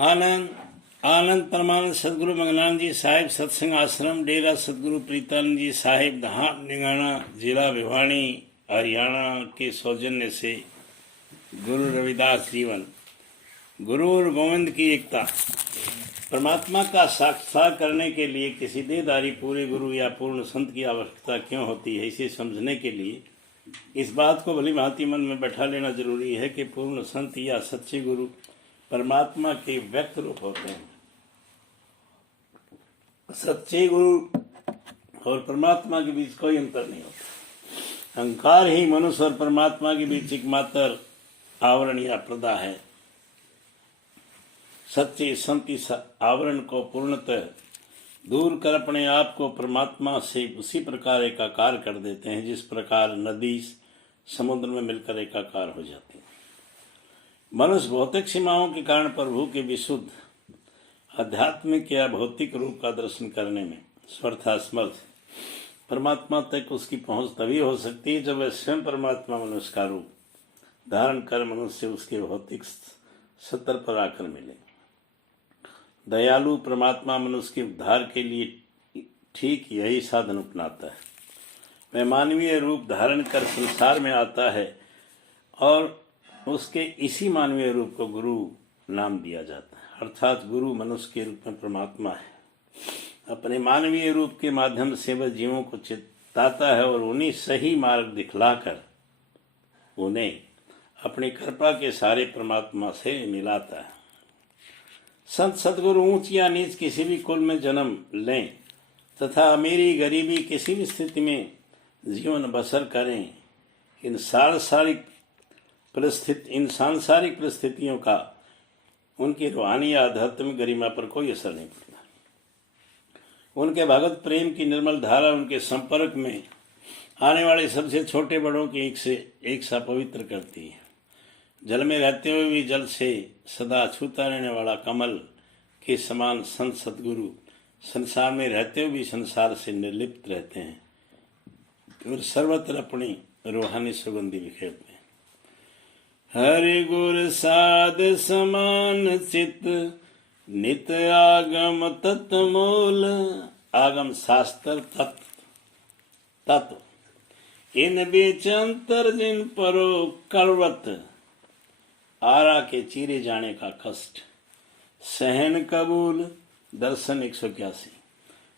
आनंद आनंद परमानंद सदगुरु मंगलानंद जी साहिब सत्संग आश्रम डेरा सदगुरु प्रीतानंद जी साहिब दहाड़ निगाना जिला भिवानी हरियाणा के सौजन्य से गुरु रविदास जीवन। गुरु और गोविंद की एकता। परमात्मा का साक्षात्कार करने के लिए किसी देहधारी पूरे गुरु या पूर्ण संत की आवश्यकता क्यों होती है, इसे समझने के लिए इस बात को भली भांति मन में बैठा लेना जरूरी है कि पूर्ण संत या सच्चे गुरु परमात्मा के व्यक्त रूप होते हैं। सच्चे गुरु और परमात्मा के बीच कोई अंतर नहीं होता। अहंकार ही मनुष्य और परमात्मा के बीच एकमात्र आवरण या पर्दा है। सच्चे संत इस आवरण को पूर्णतः दूर कर अपने आप को परमात्मा से उसी प्रकार एकाकार कर देते हैं जिस प्रकार नदी समुद्र में मिलकर एकाकार हो जाती है। मनुष्य भौतिक सीमाओं के कारण प्रभु के विशुद्ध आध्यात्मिक या भौतिक रूप का दर्शन करने में समर्थ। परमात्मा तक उसकी पहुंच तभी हो सकती है जब वह स्वयं परमात्मा मनुष्य का रूप धारण कर मनुष्य उसके भौतिक सत्तर पर आकर मिले। दयालु परमात्मा मनुष्य के उद्धार के लिए ठीक यही साधन अपनाता है। वह मानवीय रूप धारण कर संसार में आता है और उसके इसी मानवीय रूप को गुरु नाम दिया जाता है। अर्थात गुरु मनुष्य के रूप में परमात्मा है। अपने मानवीय रूप के माध्यम से वह जीवों को चिताता है और उन्हें सही मार्ग दिखलाकर उन्हें अपनी कृपा के सारे परमात्मा से मिलाता है। संत सदगुरु ऊंच या नीच किसी भी कुल में जन्म लें तथा अमीरी गरीबी किसी भी स्थिति में जीवन बसर करें, इन सांसारिक परिस्थितियों का उनकी रूहानी या आध्यात्मिक गरिमा पर कोई असर नहीं पड़ता। उनके भगत प्रेम की निर्मल धारा उनके संपर्क में आने वाले सबसे छोटे बड़ों की एक सा पवित्र करती है। जल में रहते हुए भी जल से सदा छूता रहने वाला कमल के समान संत सदगुरु संसार में रहते हुए भी संसार से निर्लिप्त रहते हैं और सर्वत्र अपनी रूहानी सुगंधी बिखेरते हैं। हरि गुर साध समान चित नित आगम तत्मूल। आगम शास्त्र तत्व इन बीच अंतर जिन परो करवत। आरा के चीरे जाने का कष्ट सहन कबूल। दर्शन 181।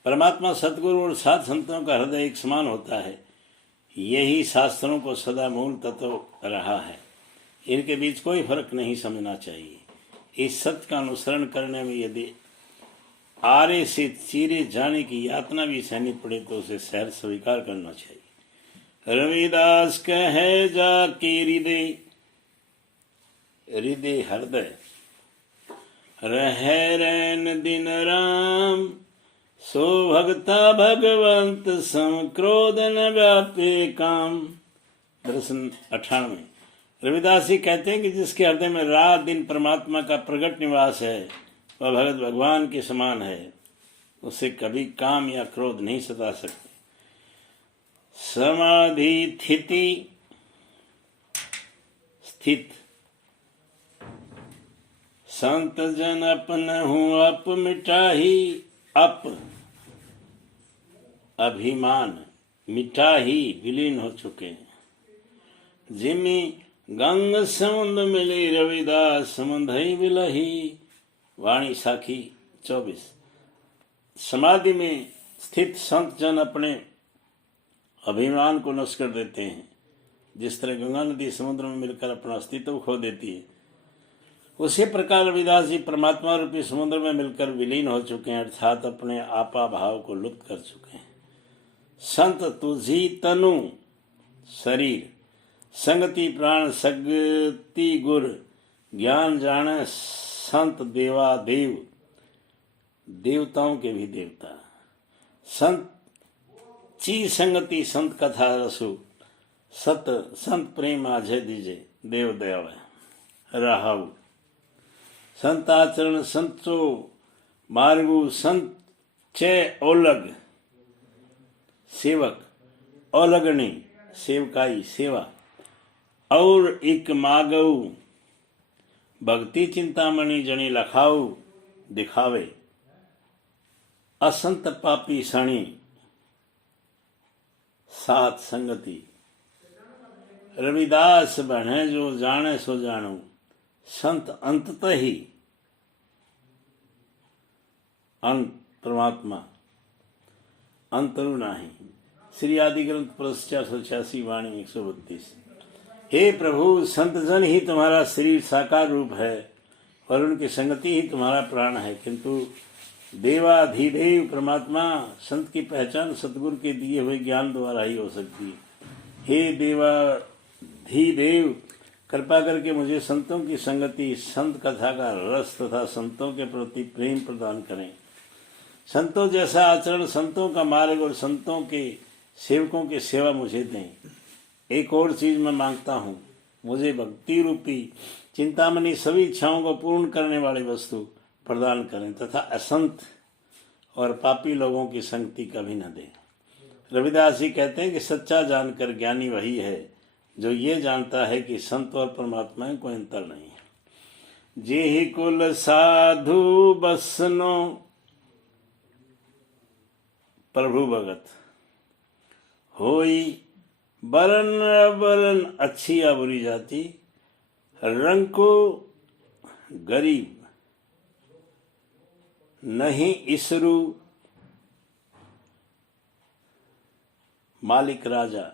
परमात्मा सतगुरु और साध संतों का हृदय एक समान होता है। यही शास्त्रों को सदा मूल तत्व रहा है। इनके बीच कोई फर्क नहीं समझना चाहिए। इस सत्य का अनुसरण करने में यदि आरे से चीरे जाने की यातना भी सहनी पड़े तो उसे सहर्ष स्वीकार करना चाहिए। रविदास कहे जाके हृदय हृदय रहे रैन दिन राम। सो भगता भगवंत सम क्रोध न व्यापे काम। दर्शन 98। रविदास जी कहते हैं कि जिसके हृदय में रात दिन परमात्मा का प्रकट निवास है वह भगत भगवान के समान है। उसे कभी काम या क्रोध नहीं सता सकते। समाधि स्थित संत जन अपन हूँ अप मिटाही। अप अभिमान मिटाही विलीन हो चुके हैं। जिमी गंग समुद्र मिले रविदास समुद्र विलही। वाणी साखी 24। समाधि में स्थित संत जन अपने अभिमान को नष्ट कर देते हैं। जिस तरह गंगा नदी समुद्र में मिलकर अपना अस्तित्व खो देती है, उसी प्रकार रविदास जी परमात्मा रूपी समुद्र में मिलकर विलीन हो चुके हैं, अर्थात अपने आपा भाव को लुप्त कर चुके हैं। संत तुझी तनु शरीर संगति प्राण सगति गुर ज्ञान जाने संत देवा देव। देवताओं के भी देवता। संत ची संगति संत कथा रसु। सत संत प्रेम आजय दीजे देव दयाव राहु। संत आचरण संतो मार्गु संत छे ओलग। सेवक ओलगनी सेवकाई सेवा। और एक मागऊ भक्ति चिंतामणि जनी लखाऊ दिखावे, असंत पापी सणी सात संगति। रविदास बने जो जाने सो जानू, संत अंततः ही अंत परमात्मा अंतरु नाही। श्री आदि ग्रंथ पुरुष 486 वाणी 132। हे प्रभु, संत जन ही तुम्हारा शरीर साकार रूप है और उनकी संगति ही तुम्हारा प्राण है, किंतु देवाधिदेव परमात्मा संत की पहचान सतगुरु के दिए हुए ज्ञान द्वारा ही हो सकती है। हे देवाधिदेव, कृपा करके मुझे संतों की संगति, संत कथा का रस तथा संतों के प्रति प्रेम प्रदान करें। संतों जैसा आचरण, संतों का मार्ग और संतों के सेवकों की सेवा मुझे दें। एक और चीज मैं मांगता हूँ, मुझे भक्ति रूपी चिंतामणि सभी इच्छाओं को पूर्ण करने वाली वस्तु प्रदान करें तथा असंत और पापी लोगों की संगति कभी न दें। रविदास जी कहते हैं कि सच्चा जानकर ज्ञानी वही है जो ये जानता है कि संत और परमात्मा में कोई अंतर नहीं है। जे ही कुल साधु बसनो प्रभु भगत होई, बरन बरन अच्छी या बुरी जाति, रंग को गरीब नहीं इसरू, मालिक राजा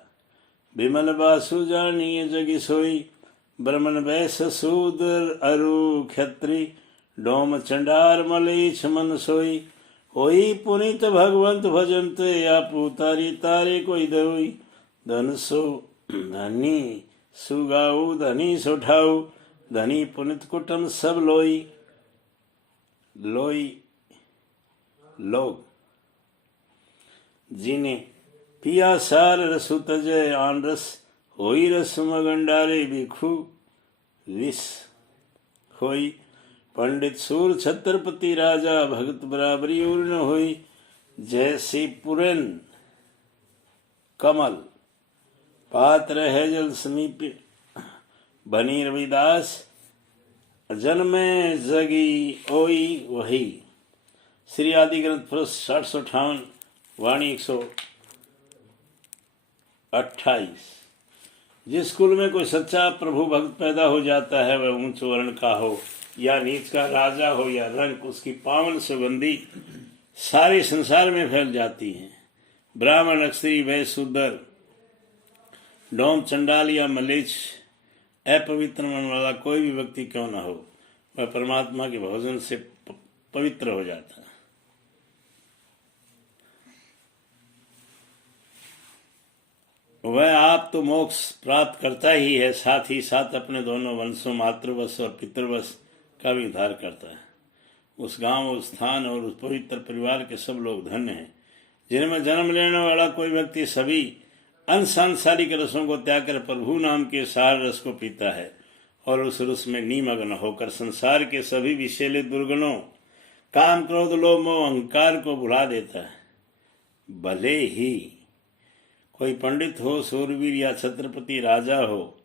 बिमल बासु जानिए जगी सोई, ब्रह्मन वैस शूद्र अरु क्षत्रि, डोम चंडार मलेच्छ मन सोई, होई पुनित भगवंत भजंत, आप तारी तारे कोई दई, धन सो धनी सुगाऊ, धनी सुठाऊ, धनी पुनित कुटुम सब लोई, लोई लोग जिन्हें पिया सार रसु तजय आन रस, होई रस मगंडारे भिखु विष होई, पंडित सूर छत्रपति राजा, भगत बराबरी और न होई, जैसे पुरन कमल पात्र है जल समीप, बनी रविदास जन्मे जगी ओई वही। श्री आदि ग्रंथ पुरुष 858 वाणी 128। जिस कुल में कोई सच्चा प्रभु भक्त पैदा हो जाता है, वह ऊंच वर्ण का हो या नीच का, राजा हो या रंक, उसकी पावन सुगंधी सारे संसार में फैल जाती है। ब्राह्मण, क्षत्रिय, वैश्य, शूद्र, डोम, चंडाल या मलेच्छ, अपवित्र मन वाला कोई भी व्यक्ति क्यों न हो, वह परमात्मा के भोजन से पवित्र हो जाता है। वह आप तो मोक्ष प्राप्त करता ही है, साथ ही साथ अपने दोनों वंशों मातृवंश और पितृवंश का भी उद्धार करता है। उस गांव, उस स्थान और उस पवित्र परिवार के सब लोग धन्य हैं जिनमें जन्म लेने वाला कोई व्यक्ति सभी अनसांसारिक रसों को त्याग कर प्रभु नाम के सार रस को पीता है और उस रस में निमग्न होकर संसार के सभी विषैले दुर्गुणों, काम, क्रोध, लोभ, मोह, अहंकार को भुला देता है। भले ही कोई पंडित हो, सूरवीर या छत्रपति राजा हो,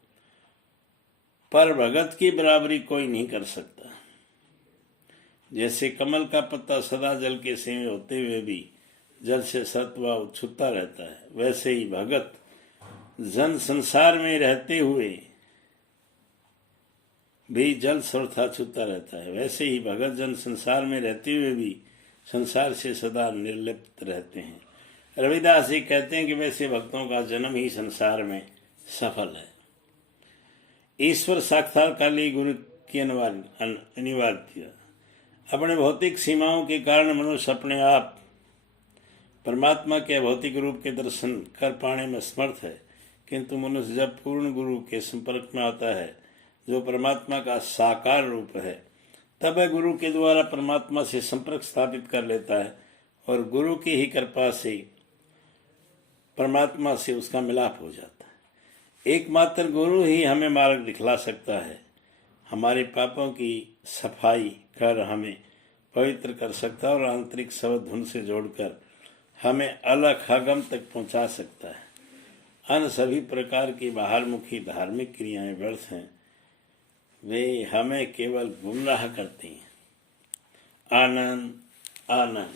पर भगत की बराबरी कोई नहीं कर सकता। जैसे कमल का पत्ता सदा जल के सेवे होते हुए भी जल से सत्वा उछुता रहता है, वैसे ही भगत जन संसार में रहते हुए भी जल सर्वथा छूता रहता है, वैसे ही भगत जन संसार में रहते हुए भी संसार से सदा निर्लिप्त रहते हैं। रविदास जी कहते हैं कि वैसे भक्तों का जन्म ही संसार में सफल है। ईश्वर साक्षात्कार लिए गुरु की अनिवार्यता। अपने भौतिक सीमाओं के कारण मनुष्य अपने आप परमात्मा के भौतिक रूप के दर्शन कर पाने में समर्थ है, किंतु मनुष्य जब पूर्ण गुरु के संपर्क में आता है जो परमात्मा का साकार रूप है, तब वह गुरु के द्वारा परमात्मा से संपर्क स्थापित कर लेता है और गुरु की ही कृपा से परमात्मा से उसका मिलाप हो जाता है। एकमात्र गुरु ही हमें मार्ग दिखला सकता है, हमारे पापों की सफाई कर हमें पवित्र कर सकता है और आंतरिक शब्द धुन से जोड़कर हमें अलख अगम तक पहुंचा सकता है। अन्य सभी प्रकार की बाहरमुखी धार्मिक क्रियाएं व्यर्थ हैं। वे हमें केवल गुमराह करती हैं। आनंद आनंद।